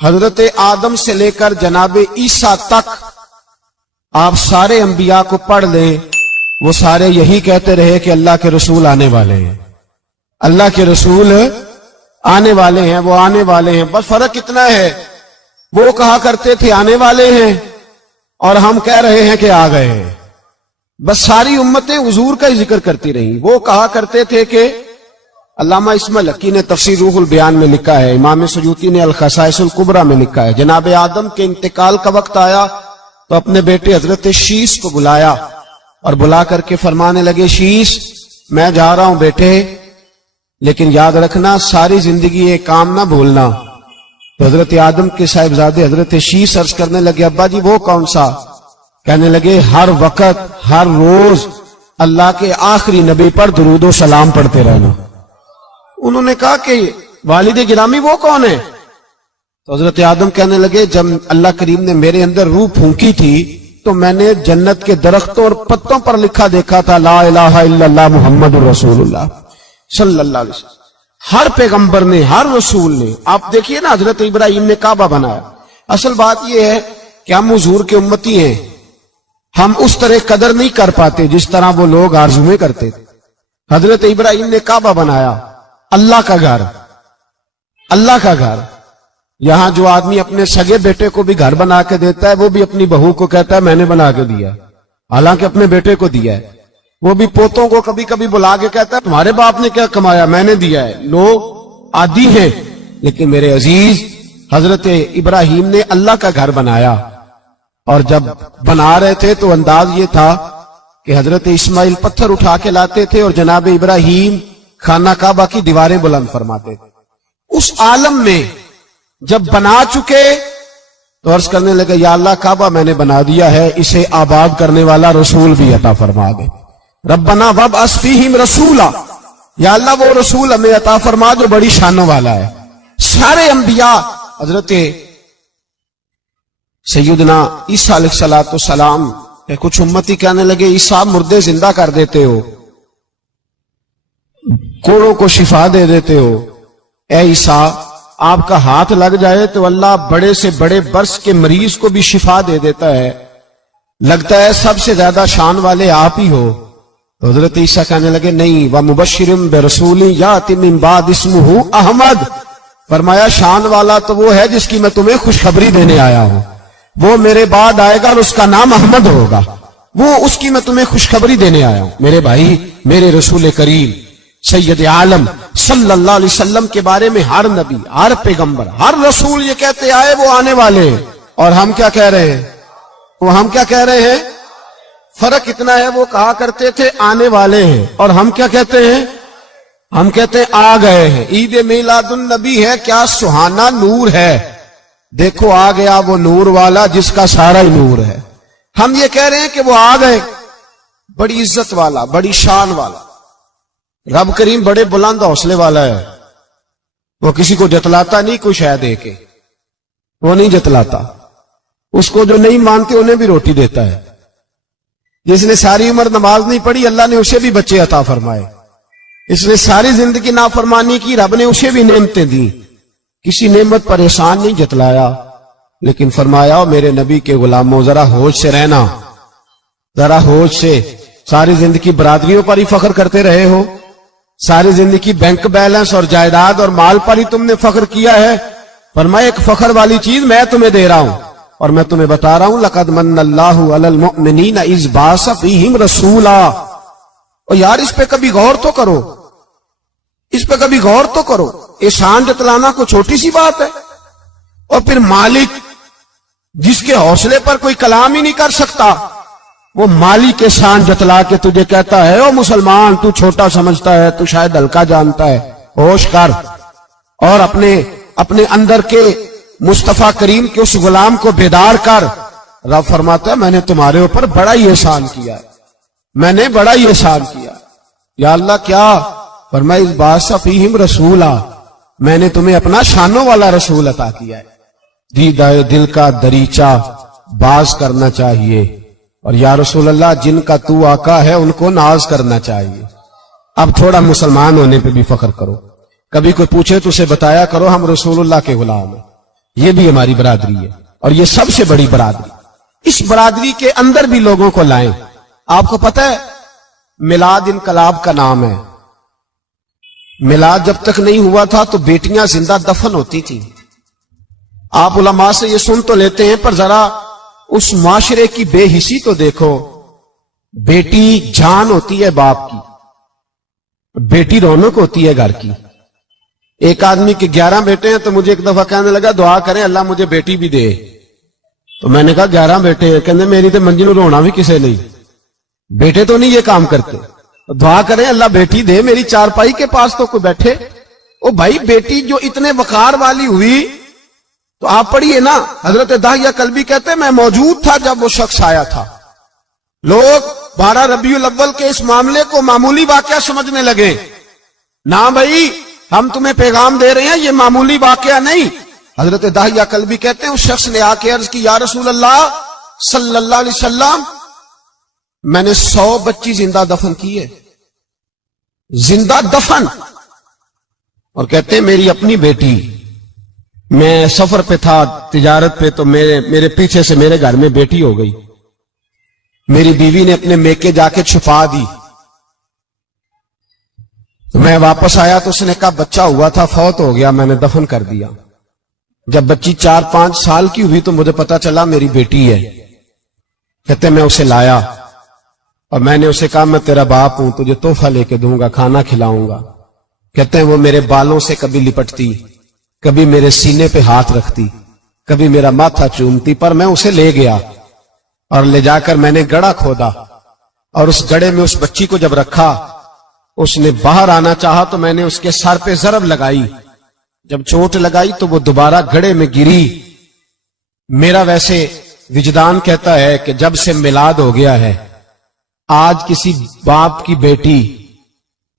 حضرت آدم سے لے کر جناب عیسیٰ تک آپ سارے انبیاء کو پڑھ لیں، وہ سارے یہی کہتے رہے کہ اللہ کے رسول آنے والے ہیں، اللہ کے رسول آنے والے ہیں، وہ آنے والے ہیں۔ بس فرق اتنا ہے، وہ کہا کرتے تھے آنے والے ہیں اور ہم کہہ رہے ہیں کہ آ گئے ہیں۔ بس ساری امتیں حضور کا ہی ذکر کرتی رہیں۔ وہ کہا کرتے تھے کہ علامہ اسماعیل حقی نے تفسیر روح البیان میں لکھا ہے، امام سیوطی نے الخصائص الکبریٰ میں لکھا ہے، جناب آدم کے انتقال کا وقت آیا تو اپنے بیٹے حضرت شیش کو بلایا اور بلا کر کے فرمانے لگے، شیش میں جا رہا ہوں بیٹے، لیکن یاد رکھنا ساری زندگی یہ کام نہ بھولنا۔ تو حضرت آدم کے صاحبزادے حضرت شیش عرض کرنے لگے، ابا جی وہ کون سا؟ کہنے لگے ہر وقت ہر روز اللہ کے آخری نبی پر درود و سلام پڑھتے رہنا۔ انہوں نے کہا کہ والد گرامی وہ کون ہے؟ تو حضرت آدم کہنے لگے، جب اللہ کریم نے میرے اندر روح پھونکی تھی تو میں نے جنت کے درختوں اور پتوں پر لکھا دیکھا تھا لا الہ الا اللہ محمد رسول اللہ صلی اللہ علیہ وسلم۔ ہر پیغمبر نے، ہر رسول نے، آپ دیکھیے نا حضرت ابراہیم نے کعبہ بنایا۔ اصل بات یہ ہے کہ ہم حضور کے امتی ہیں، ہم اس طرح قدر نہیں کر پاتے جس طرح وہ لوگ آرزویں کرتے تھے۔ حضرت ابراہیم نے کعبہ بنایا، اللہ کا گھر، اللہ کا گھر۔ یہاں جو آدمی اپنے سگے بیٹے کو بھی گھر بنا کے دیتا ہے، وہ بھی اپنی بہو کو کہتا ہے میں نے بنا کے دیا، حالانکہ اپنے بیٹے کو دیا ہے۔ وہ بھی پوتوں کو کبھی کبھی بلا کے کہتا ہے تمہارے باپ نے کیا کمایا، میں نے دیا ہے۔ لوگ عادی ہیں، لیکن میرے عزیز حضرت ابراہیم نے اللہ کا گھر بنایا، اور جب بنا رہے تھے تو انداز یہ تھا کہ حضرت اسماعیل پتھر اٹھا کے لاتے تھے اور جناب ابراہیم خانہ کعبہ کی دیواریں بلند فرماتے تھے۔ اس عالم میں جب بنا چکے تو عرض کرنے لگے یا اللہ کعبہ میں نے بنا دیا ہے، اسے آباد کرنے والا رسول بھی عطا فرما دے۔ ربنا وابعث فیہم رسولا، یا اللہ وہ رسول ہمیں عطا فرما جو بڑی شانوں والا ہے۔ سارے انبیاء حضرت سیدنا عیسیٰ علیہ السلام کہ کچھ امتی کہنے لگے عیسیٰ مردے زندہ کر دیتے ہو، کوڑوں کو شفا دے دیتے ہو، اے عیسیٰ آپ کا ہاتھ لگ جائے تو اللہ بڑے سے بڑے برس کے مریض کو بھی شفا دے دیتا ہے، لگتا ہے سب سے زیادہ شان والے آپ ہی ہو۔ تو حضرت عیسیٰ کہنے لگے نہیں، وَمُبَشِّرٌ بِرَسُولٍ يَأْتِي مِن بَعْدِهِ اسْمُهُ احمد، فرمایا شان والا تو وہ ہے جس کی میں تمہیں خوشخبری دینے آیا ہوں، وہ میرے بعد آئے گا اور اس کا نام احمد ہوگا، وہ اس کی میں تمہیں خوشخبری دینے آیا ہوں۔ میرے بھائی، میرے رسول کریم سید عالم صلی اللہ علیہ وسلم کے بارے میں ہر نبی، ہر پیغمبر، ہر رسول یہ کہتے آئے وہ آنے والے ہیں، اور ہم کیا کہہ رہے ہیں؟ ہم کیا کہہ رہے ہیں؟ فرق اتنا ہے، وہ کہا کرتے تھے آنے والے ہیں، اور ہم کیا کہتے ہیں؟ ہم کہتے ہیں آ گئے ہیں۔ عید میلاد النبی ہے، کیا سہانا نور ہے، دیکھو آ گیا وہ نور والا جس کا سارا ہی نور ہے۔ ہم یہ کہہ رہے ہیں کہ وہ آ گئے، بڑی عزت والا، بڑی شان والا۔ رب کریم بڑے بلند حوصلے والا ہے، وہ کسی کو جتلاتا نہیں کوئی شے دے کے، وہ نہیں جتلاتا، اس کو جو نہیں مانتے انہیں بھی روٹی دیتا ہے۔ جس نے ساری عمر نماز نہیں پڑھی اللہ نے اسے بھی بچے عطا فرمائے، اس نے ساری زندگی نافرمانی کی رب نے اسے بھی نعمتیں دی، کسی نعمت پر احسان نہیں جتلایا، لیکن فرمایا میرے نبی کے غلاموں ذرا ہوش سے رہنا، ذرا ہوش سے۔ ساری زندگی برادریوں پر ہی فخر کرتے رہے ہو، ساری زندگی بینک بیلنس اور جائیداد اور مال پر ہی تم نے فخر کیا ہے، فرمایا ایک فخر والی چیز میں تمہیں دے رہا ہوں، اور میں تمہیں بتا رہا ہوں لقد من اللہ علی المؤمنین اذ بعث فیہم رسولا۔ اور یار اس پہ کبھی غور تو کرو، اس پہ کبھی غور تو کرو، احسان جتلانا کوئی چھوٹی سی بات ہے؟ اور پھر مالک جس کے حوصلے پر کوئی کلام ہی نہیں کر سکتا، وہ مالک احسان جتلا کے تجھے کہتا ہے او مسلمان تو چھوٹا سمجھتا ہے، تو شاید ہلکا جانتا ہے، ہوش کر اور اپنے اندر کے مصطفیٰ کریم کے اس غلام کو بیدار کر۔ رب فرماتا ہے میں نے تمہارے اوپر بڑا ہی احسان کیا ہے، میں نے بڑا ہی احسان کیا۔ یا اللہ کیا؟ فرمایا اذ بعث فیہم رسولا، میں نے تمہیں اپنا شانوں والا رسول عطا کیا ہے۔ دیدہ دل کا دریچہ باز کرنا چاہیے، اور یا رسول اللہ جن کا تو آقا ہے ان کو ناز کرنا چاہیے۔ اب تھوڑا مسلمان ہونے پہ بھی فخر کرو، کبھی کوئی پوچھے تو اسے بتایا کرو ہم رسول اللہ کے غلام ہیں، یہ بھی ہماری برادری ہے اور یہ سب سے بڑی برادری. اس برادری کے اندر بھی لوگوں کو لائیں. آپ کو پتہ ہے میلاد انقلاب کا نام ہے. میلاد جب تک نہیں ہوا تھا تو بیٹیاں زندہ دفن ہوتی تھیں. آپ علماء سے یہ سن تو لیتے ہیں پر ذرا اس معاشرے کی بے حسی تو دیکھو. بیٹی جان ہوتی ہے باپ کی, بیٹی رونق ہوتی ہے گھر کی. ایک آدمی کے 11 بیٹے ہیں تو مجھے ایک دفعہ کہنے لگا دعا کریں اللہ مجھے بیٹی بھی دے. تو میں نے کہا 11 بیٹے ہیں, کہنے میری تو منجی نو رونا بھی کسے نہیں, بیٹے تو نہیں یہ کام کرتے. دعا کریں اللہ بیٹی دے, میری چارپائی کے پاس تو کوئی بیٹھے. او بھائی بیٹی جو اتنے وقار والی ہوئی تو آپ پڑھیے نا, حضرت داہیہ کلبی کہتے ہیں میں موجود تھا جب وہ شخص آیا تھا. لوگ 12 ربیع الاول کے اس معاملے کو معمولی واقعہ سمجھنے لگے. نہ بھائی ہم تمہیں پیغام دے رہے ہیں, یہ معمولی واقعہ نہیں. حضرت داہیہ کلبی کہتے ہیں اس شخص نے آ کے عرض کی یا رسول اللہ صلی اللہ علیہ وسلم میں نے 100 بچی زندہ دفن کی ہے, زندہ دفن. اور کہتے ہیں میری اپنی بیٹی, میں سفر پہ تھا تجارت پہ تو میرے پیچھے سے میرے گھر میں بیٹی ہو گئی. میری بیوی نے اپنے میکے جا کے چھپا دی. تو میں واپس آیا تو اس نے کہا بچہ ہوا تھا فوت ہو گیا, میں نے دفن کر دیا. جب بچی 4-5 سال کی ہوئی تو مجھے پتا چلا میری بیٹی ہے. کہتے میں اسے لایا اور میں نے اسے کہا میں تیرا باپ ہوں, تجھے تحفہ لے کے دوں گا, کھانا کھلاؤں گا. کہتے ہیں وہ میرے بالوں سے کبھی لپٹتی, کبھی میرے سینے پہ ہاتھ رکھتی, کبھی میرا ماتھا چومتی. پر میں اسے لے گیا اور لے جا کر میں نے گڑھا کھودا اور اس گڑھے میں اس بچی کو جب رکھا, اس نے باہر آنا چاہا تو میں نے اس کے سر پہ ضرب لگائی. جب چوٹ لگائی تو وہ دوبارہ گڑھے میں گری. میرا ویسے وجدان کہتا ہے کہ جب سے میلاد ہو گیا ہے آج کسی باپ کی بیٹی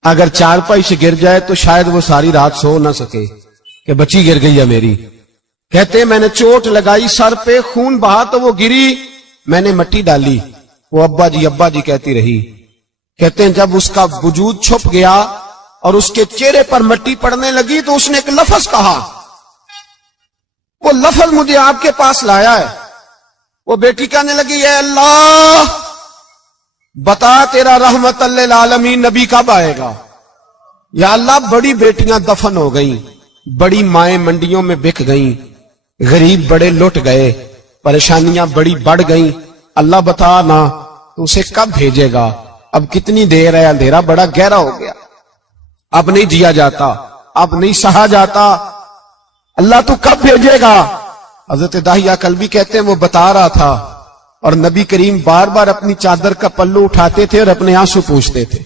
اگر چارپائی سے گر جائے تو شاید وہ ساری رات سو نہ سکے کہ بچی گر گئی ہے میری. کہتے ہیں میں نے چوٹ لگائی سر پہ, خون بہا تو وہ گری, میں نے مٹی ڈالی, وہ ابا جی کہتی رہی. کہتے ہیں جب اس کا وجود چھپ گیا اور اس کے چہرے پر مٹی پڑنے لگی تو اس نے ایک لفظ کہا, وہ لفظ مجھے آپ کے پاس لایا ہے. وہ بیٹی کہنے لگی اے اللہ بتا تیرا رحمت للعالمین نبی کب آئے گا. یا اللہ بڑی بیٹیاں دفن ہو گئیں, بڑی مائیں منڈیوں میں بک گئیں, غریب بڑے لٹ گئے, پریشانیاں بڑی بڑھ گئیں. اللہ بتا نا تو اسے کب بھیجے گا. اب کتنی دیر ہے, اندھیرا بڑا گہرا ہو گیا, اب نہیں جیا جاتا, اب نہیں سہا جاتا, اللہ تو کب بھیجے گا. حضرت داہیہ کلبی کہتے ہیں وہ بتا رہا تھا اور نبی کریم بار بار اپنی چادر کا پلو اٹھاتے تھے اور اپنے آنسو پوچھتے تھے.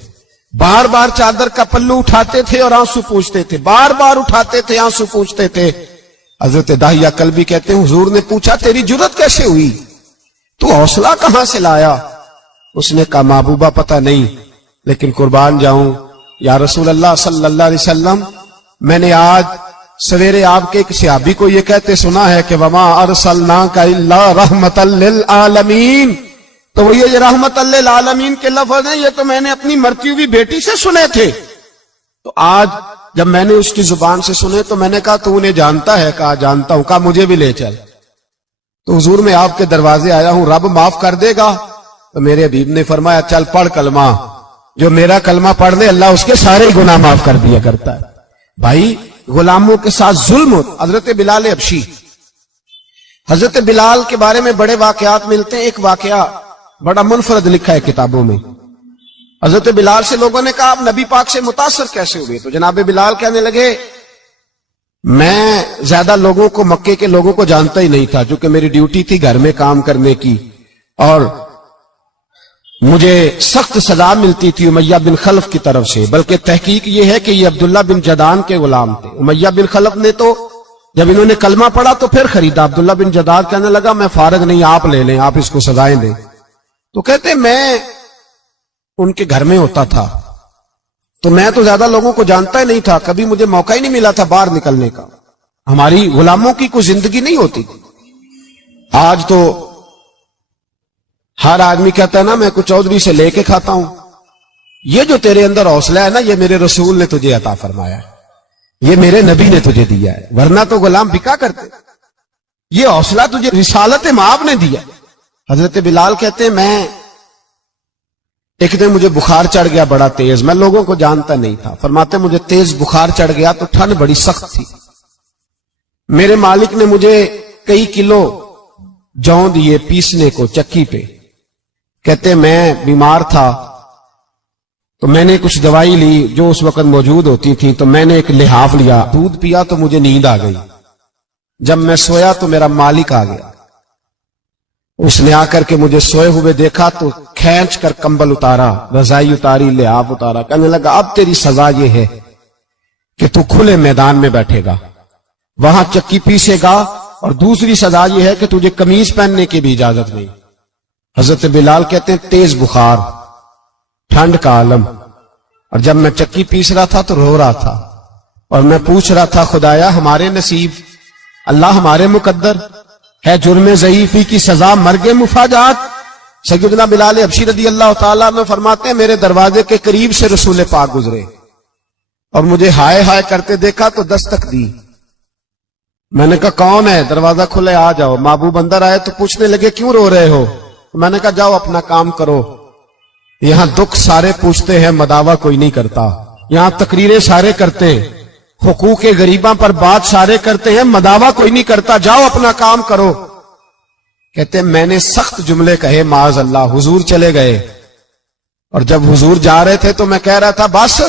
بار بار چادر کا پلو اٹھاتے تھے اور آنسو پوچھتے تھے, بار بار اٹھاتے تھے آنسو پوچھتے تھے. حضرت داہیہ کلبی کہتے ہیں حضور نے پوچھا تیری جرت کیسے ہوئی, تو حوصلہ کہاں سے لایا. اس نے کہا محبوبہ پتہ نہیں, لیکن قربان جاؤں یا رسول اللہ صلی اللہ علیہ وسلم میں نے آج سویرے آپ کے ایک صحابی کو یہ کہتے سنا ہے کہ وما ارسلناک الا رحمتا للعالمین. تو وہ یہ رحمت للعالمین کے لفظ ہیں یہ تو میں نے اپنی مرتی ہوئی بیٹی سے سنے تھے. تو آج جب میں نے اس کی زبان سے سنے تو میں نے کہا تو انہیں جانتا ہے, کہا جانتا ہوں. کہا مجھے بھی لے چل. تو حضور میں آپ کے دروازے آیا ہوں, رب معاف کر دے گا. تو میرے حبیب نے فرمایا چل پڑھ کلمہ, جو میرا کلمہ پڑھ دے اللہ اس کے سارے گناہ معاف کر دیا کرتا ہے. بھائی غلاموں کے ساتھ ظلم ہو. حضرت بلال حبشی, حضرت بلال کے بارے میں بڑے واقعات ملتے ہیں. ایک واقعہ بڑا منفرد لکھا ہے کتابوں میں. حضرت بلال سے لوگوں نے کہا آپ نبی پاک سے متاثر کیسے ہوئے. تو جناب بلال کہنے لگے میں زیادہ لوگوں کو مکے کے لوگوں کو جانتا ہی نہیں تھا, چونکہ میری ڈیوٹی تھی گھر میں کام کرنے کی اور مجھے سخت سزا ملتی تھی امیہ بن خلف کی طرف سے. بلکہ تحقیق یہ ہے کہ یہ عبداللہ بن جدان کے غلام تھے. امیہ بن خلف نے تو جب انہوں نے کلمہ پڑھا تو پھر خریدا. عبداللہ بن جدان کہنے لگا میں فارغ نہیں, آپ لے لیں, آپ اس کو سزائیں دیں. تو کہتے میں ان کے گھر میں ہوتا تھا تو میں تو زیادہ لوگوں کو جانتا ہی نہیں تھا, کبھی مجھے موقع ہی نہیں ملا تھا باہر نکلنے کا. ہماری غلاموں کی کوئی زندگی نہیں ہوتی تھی. آج تو ہر آدمی کہتا ہے نا میں کچھ چودھری سے لے کے کھاتا ہوں. یہ جو تیرے اندر حوصلہ ہے نا یہ میرے رسول نے تجھے عطا فرمایا ہے, یہ میرے نبی نے تجھے دیا ہے, ورنہ تو غلام بکا کرتے. یہ حوصلہ تجھے رسالت مآب نے دیا۔ حضرت بلال کہتے ہیں میں ایک دن مجھے بخار چڑھ گیا بڑا تیز، میں لوگوں کو جانتا نہیں تھا، فرماتے مجھے تیز بخار چڑھ گیا تو ٹھنڈ بڑی سخت تھی، میرے مالک نے مجھے کئی کلو جو دیے پیسنے کو چکی پہ، کہتے میں بیمار تھا تو میں نے کچھ دوائی لی جو اس وقت موجود ہوتی تھی، تو میں نے ایک لحاف لیا، دودھ پیا تو مجھے نیند آ گئی، جب میں سویا تو میرا مالک آ گیا، اس نے آ کر کے مجھے سوئے ہوئے دیکھا تو کھینچ کر کمبل اتارا، رضائی اتاری، لحاف اتارا، کہنے لگا اب تیری سزا یہ ہے کہ تو کھلے میدان میں بیٹھے گا، وہاں چکی پیسے گا، اور دوسری سزا یہ ہے کہ تجھے قمیض پہننے کی بھی اجازت نہیں۔ حضرت بلال کہتے ہیں تیز بخار، ٹھنڈ کا عالم، اور جب میں چکی پیس رہا تھا تو رو رہا تھا، اور میں پوچھ رہا تھا خدایا ہمارے نصیب، اللہ ہمارے مقدر ہے، جرم ضعیفی کی سزا مرگ مفاجات۔ سیدنا بلال حبشی رضی اللہ تعالیٰ عنہ فرماتے ہیں میرے دروازے کے قریب سے رسول پاک گزرے اور مجھے ہائے ہائے کرتے دیکھا تو دستک دی، میں نے کہا کون ہے؟ دروازہ کھلے آ جاؤ۔ محبوب اندر آئے تو پوچھنے لگے کیوں رو رہے ہو؟ میں نے کہا جاؤ اپنا کام کرو، یہاں دکھ سارے پوچھتے ہیں مداوا کوئی نہیں کرتا، یہاں تقریریں سارے کرتے ہیں، حقوق غریباں پر بات سارے کرتے ہیں، مداوا کوئی نہیں کرتا، جاؤ اپنا کام کرو۔ کہتے ہیں میں نے سخت جملے کہے معاذ اللہ، حضور چلے گئے، اور جب حضور جا رہے تھے تو میں کہہ رہا تھا بس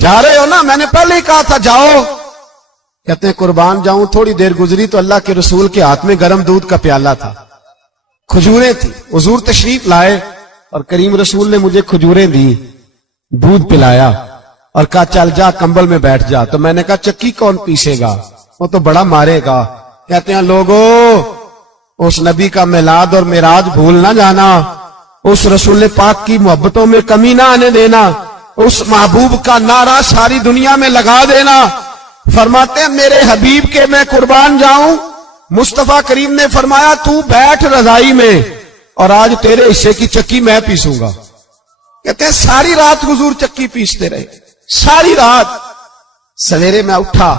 جا رہے ہو نا، میں نے پہلے ہی کہا تھا جاؤ۔ کہتے ہیں قربان جاؤں، تھوڑی دیر گزری تو اللہ کے رسول کے ہاتھ میں گرم دودھ کا پیالہ تھا، کھجوریں تھی، حضور تشریف لائے اور کریم رسول نے مجھے کھجوریں دی، دودھ پلایا اور کہا چل جا کمبل میں بیٹھ جا۔ تو میں نے کہا چکی کون پیسے گا، وہ تو بڑا مارے گا۔ کہتے ہیں لوگو اس نبی کا میلاد اور معراج بھول نہ جانا، اس رسول پاک کی محبتوں میں کمی نہ آنے دینا، اس محبوب کا نعرہ ساری دنیا میں لگا دینا۔ فرماتے ہیں میرے حبیب کے میں قربان جاؤں، مصطفیٰ کریم نے فرمایا تو بیٹھ رضائی میں اور آج تیرے حصے کی چکی میں پیسوں گا۔ کہتے ہیں ساری رات حضور چکی پیستے رہے، ساری رات۔ سویرے میں اٹھا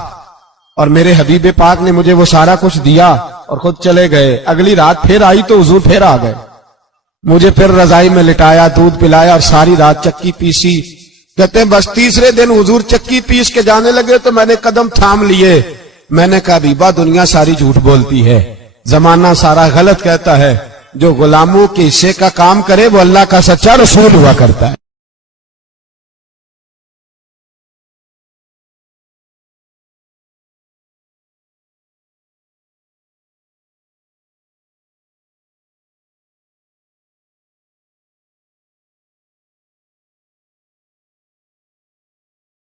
اور میرے حبیب پاک نے مجھے وہ سارا کچھ دیا اور خود چلے گئے۔ اگلی رات پھر آئی تو حضور پھر آ گئے، مجھے پھر رضائی میں لٹایا، دودھ پلایا اور ساری رات چکی پیسی۔ کہتے ہیں بس تیسرے دن حضور چکی پیس کے جانے لگے تو میں نے قدم تھام لیے، میں نے کہا بیبا دنیا ساری جھوٹ بولتی ہے، زمانہ سارا غلط کہتا ہے، جو غلاموں کے حصے کا کام کرے وہ اللہ کا سچا رسول ہوا کرتا ہے۔